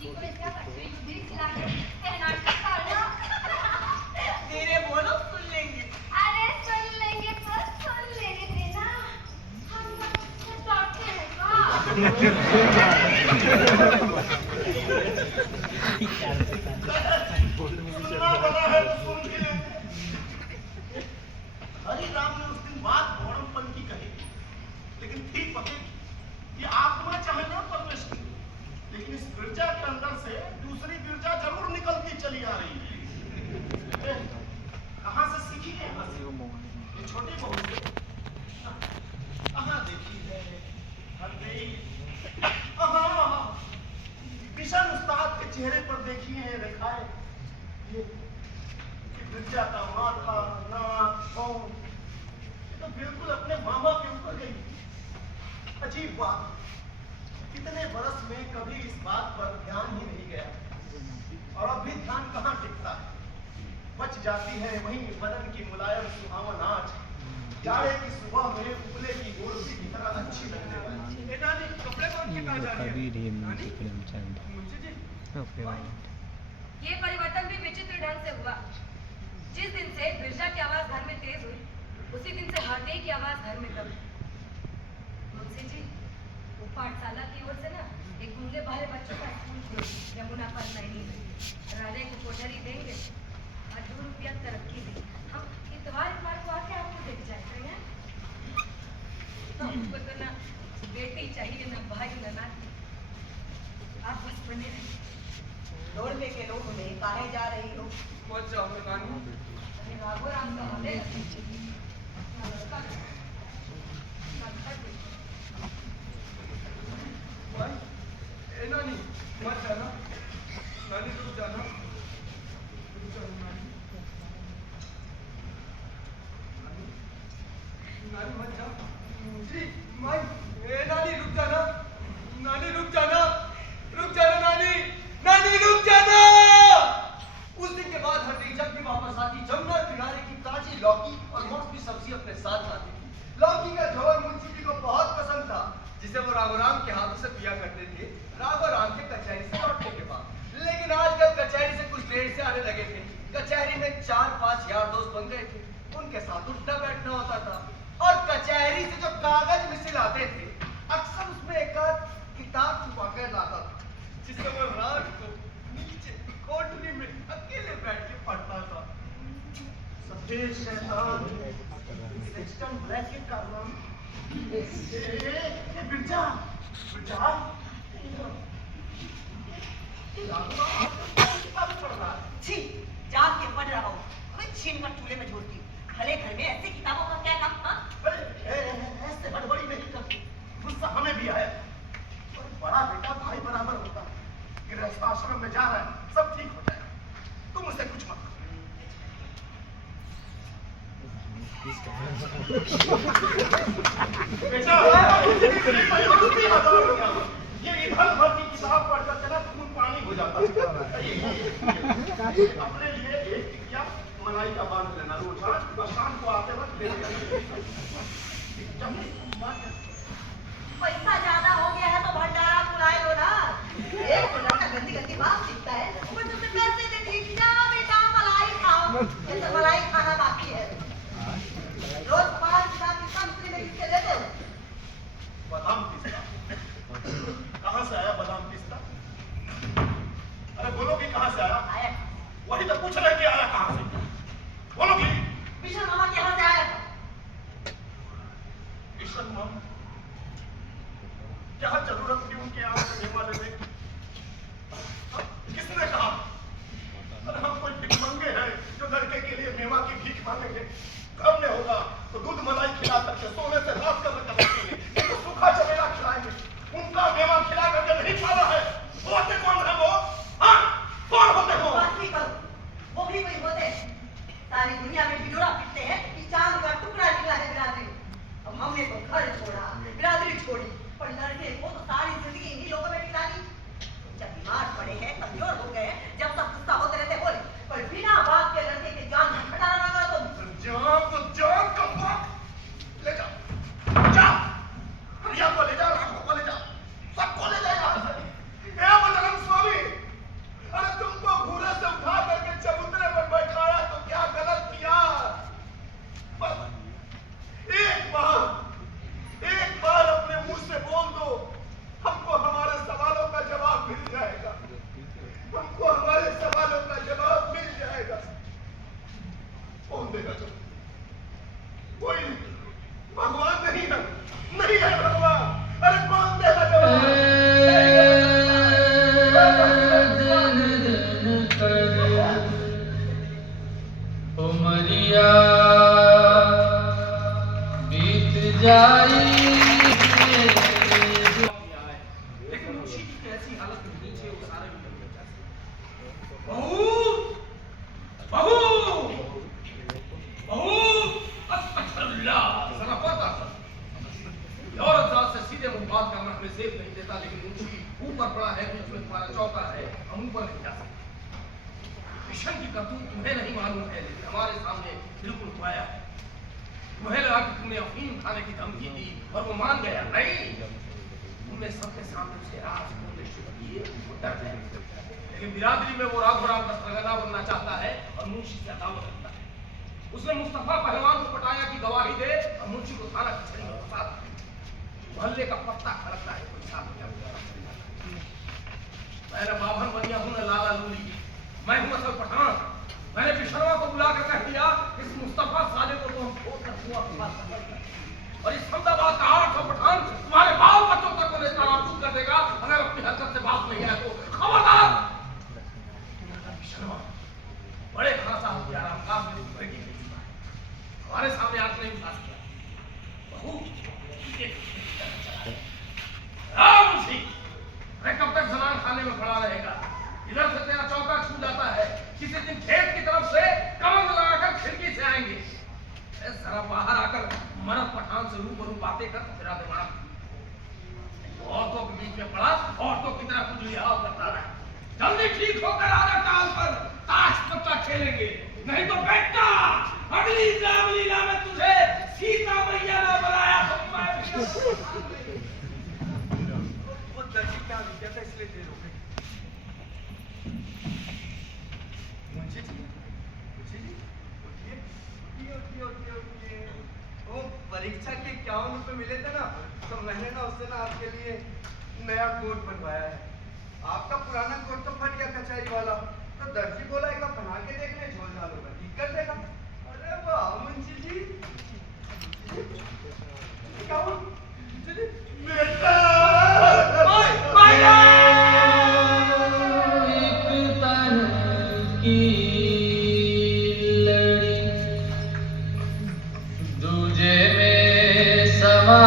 ठीक है इसका कचरी भी खिला के कहना करना। धीरे बोलो सुन लेंगे। अरे सुन लेंगे तो सुन लेने देना। हम लोग डरते हैं सुनना बना है तो सुन भी ले। हरि राम ने उस दिन बात बड़मपन की कही, लेकिन थी पकेगी। ये आत्मा चाहे ना प्रवेश करे, लेकिन इस गिरजा के अंदर से दूसरी गिरजा जरूर निकलती चली आ रही है। कहाँ से सीखी है? यहाँ से ये छोटी बहू से कहाँ देखी है? हर गई किशन उस्ताद के चेहरे पर देखी है रेखाएं। ये गिरजा का माथा, नाक, पाँव, ये तो बिल्कुल अपने मामा के ऊपर गई। अजीब बात, कितने बरस में कभी इस बात पर ध्यान ही नहीं गया, और अब भी ध्यान कहाँ टिकता है। बच जाती है वहीं बदन की मुलायम सुहावन आँच, जाड़े की सुबह में उपले की मूर्ति की तरह अच्छी लगने वाली। कपड़े कौन के कहाँ जा रहे हैं? ये परिवर्तन भी विचित्र ढंग से हुआ। जिस दिन से बिरजा की आवाज घर में तेज हुई, उसी दिन से हाथी की आवाज घर में कम। मुंशी जी, वो पाठशाला की ओर से ना एक गूंगे बहरे बच्चों का स्कूल खोले यमुना पर नहीं है। राजे को कोठरी देंगे और 2 रुपया तरक्की दी। हम इतवार को आके आपको देख जाते हैं। हमको तो ना बेटी चाहिए, ना भाई, ना नाती। आप बस बने रहिए। दौड़ने के लोग उन्हें काहे जा रही हो? पहुंच जाओ मैं नानी। राघो राम का हले भाई, ए नानी मत जाना, नानी रुक जाना, रुक जाओ नानी, नानी मत जा, जी माई, ए नानी रुक जाना, नानी रुक जाना, रुक जाना नानी, नानी रुक जाना। उस दिन के बाद हरदी जब भी वापस आती, जमुना किनारे की ताजी लौकी और मौसमी सब्जी अपने साथ लाती थी। लौकी का झोल मुंशी जी को बहुत पसंद था, जिसे वो राघोराम के हाथों से पिया करते थे राघोराम के कचहरी से लौटने के बाद। लेकिन आजकल कचहरी से कुछ देर से आने लगे थे। कचहरी में 4-5 यार दोस्त बन गए थे, उनके साथ उठना बैठना होता था, और कचहरी से जो कागज मिसिल आते थे, अक्सर उसमें एक किताब छुपा कर लाता था, जिससे वो रात को नीचे कोठरी में अकेले बैठ के पढ़ता था। सफेद शैतान, सिस्टम ब्रैकेट का नाम। बिरजा, बिरजा, किताब पढ़ रहा है। छी, जाग के पढ़ रहा हूँ, खुद छीन कर चूल्हे में झोंकती हूँ। भले घर में ऐसी किताबों का क्या काम था? ऐसे हड़बड़ी नहीं करती, गुस्सा हमें भी आया। और बड़ा बेटा भाई बराबर होता है। गृहस्थ आश्रम में जा रहा है, सब ठीक हो जाएगा, तुम उसे कुछ मत बेटा, ये इधर भर की किताब पढ़कर के ना खून पानी हो जाता है। अपने लिए एक टिकिया मलाई का बांध लेना रोज, और शाम को आते वक्त दे देना। पैसा ज्यादा हो गया है तो भंडारा बुलाए लो ना। एक तो लड़का गंदी गंदी बात सीखता है, ऊपर तुमसे पैसे दे दी जा बेटा मलाई खाओ। ये तो मलाई खाना बाकी है। रोज 5 किताब की कंपनी में किसके देते हो? बादाम पिस्ता कहाँ से आया? बादाम पिस्ता, अरे बोलोगी कहाँ से आया? आया वही तो पूछ रहे कि आया कहाँ से, बोलोगी? किशन मामा के यहाँ से आया था। किशन मामा, क्या जरूरत थी उनके यहाँ से मेवा लेने की? किसने कहा? अरे हम कोई भिखमंगे हैं जो लड़के के लिए मेवा की भीख मांगेंगे? घर में होगा तो दूध मलाई खिला करके सोने से रात कर रखेंगे, तो सूखा चमेला खिलाएंगे। उनका मेवा खिला करके नहीं पाला है। होते कौन है वो? हाँ, कौन होते हो? बात नहीं करो, वो भी कोई होते हैं। सारी दुनिया में ढिढोरा पीटते हैं कि चांद का टुकड़ा निकला है बिरादरी। अब हमने तो घर छोड़ा, बिरादरी छोड़ी, पर लड़के को तो सारी जिंदगी इन्हीं लोगों में बितानी। जब बीमार पड़े हैं, कमजोर हो गए हैं, जब तक गुस्सा होते रहते बोले, पर बिना बात के लड़के के जान खटाना ना करो तुम। जान तो जान का बात, ले जाओ, जाओ, प्रिया को ले जाओ, राघव को ले जाओ, सबको ले जाओ यहाँ से। ए बजरंग स्वामी, नहीं है भगवान। अरे कौन देगा जवाब? उमरिया बीत जाई लेकिन मुंशी की कैसी हालत होनी चाहिए वो सारे भी करना चाहते। बहू बहू बहू अस्तगफिरुल्लाह जरा पता कर। औरत जात से सीधे मुंह बात करना हमें जेब नहीं देता, लेकिन मुंशी ऊपर पड़ा है, बीच में तुम्हारा चौका है, हम ऊपर नहीं जा सकते। मिशन की करतूत तुम्हें नहीं मालूम है, लेकिन हमारे सामने बिल्कुल पाया है। तुम्हें लगा कि तुमने अफीम खाने की धमकी दी और वो मान गया। नहीं, तुमने सबके सामने उसे राज खोलने शुरू किए, वो डर गया। लेकिन बिरादरी में वो राघोराम का सरगना बनना चाहता है और मुंशी से अदावत रखता है। उसने मुस्तफा पहलवान को पटाया कि गवाही दे और मुंशी को थाना कचहरी में फंसा दिया। मोहल्ले का पत्ता खड़कता है, कोई साथ क्या मैंने बाभन बनिया हूं न लाला लूली, मैं हूं असल पठान। मैंने बिशरवा को बुलाकर कह दिया इस मुस्तफा साले को तो हम छोड़ कर हुआ और इस अहमदाबाद का 800 पठान तुम्हारे बाल बच्चों तक को नाबूद कर देगा अगर अपनी हरकत से बात नहीं है तो। खबरदार! बिशरवा बड़े खासा हथियाराम का बेटी हमारे सामने आंख नहीं उठा सका। बहू मुंशी, मैं कब तक जनान खाने में खड़ा रहेगा? इधर से तेरा चौका छू जाता है, किसी दिन खेत की तरफ से कमंद लगाकर खिड़की से आएंगे। जरा बाहर आकर मर्द पठान से रूबरू बातें कर तेरा दिमाग औरतों के बीच में पड़ा, औरतों की तरह कुछ लिहाज करता रहा। जल्दी ठीक होकर आना टाल पर ताश पत्ता खेलेंगे, नहीं तो बेटा अगली रामलीला में तुझे सीता मैया ने बुलाया तो मैं वो दर्जी क्या विद्या था इसलिए देर हो गई। मुंशी जी उठिए उठिए उठिए उठिए। वो परीक्षा के 51 रुपए मिले थे ना, तो मैंने ना उससे ना आपके लिए नया कोट बनवाया है। आपका पुराना कोट तो फट गया कचहरी वाला, तो दर्जी बोला एक बार बना के देखने, झोल झाल होगा, ठीक कर देगा। अरे वाह मुंशी जी, क्या हुआ? मुंशी जी, बेटा एक तन की लड़ी दूजे में समा